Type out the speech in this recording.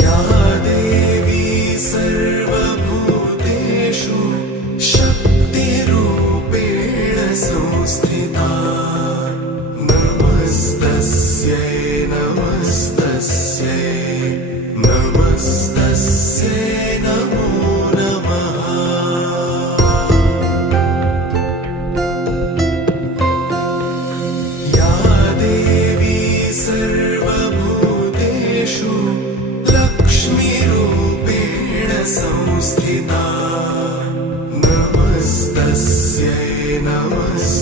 या देवी सर्वभूतेषु शक्तिरूपेण संस्थिता नमस्तस्यै नमस्तस्यै नमस्तस्यै नमो नमः। या देवी सर्वभूतेषु लक्ष्मीरूपेण संस्थिता नमस्तस्यै नमस्तस्यै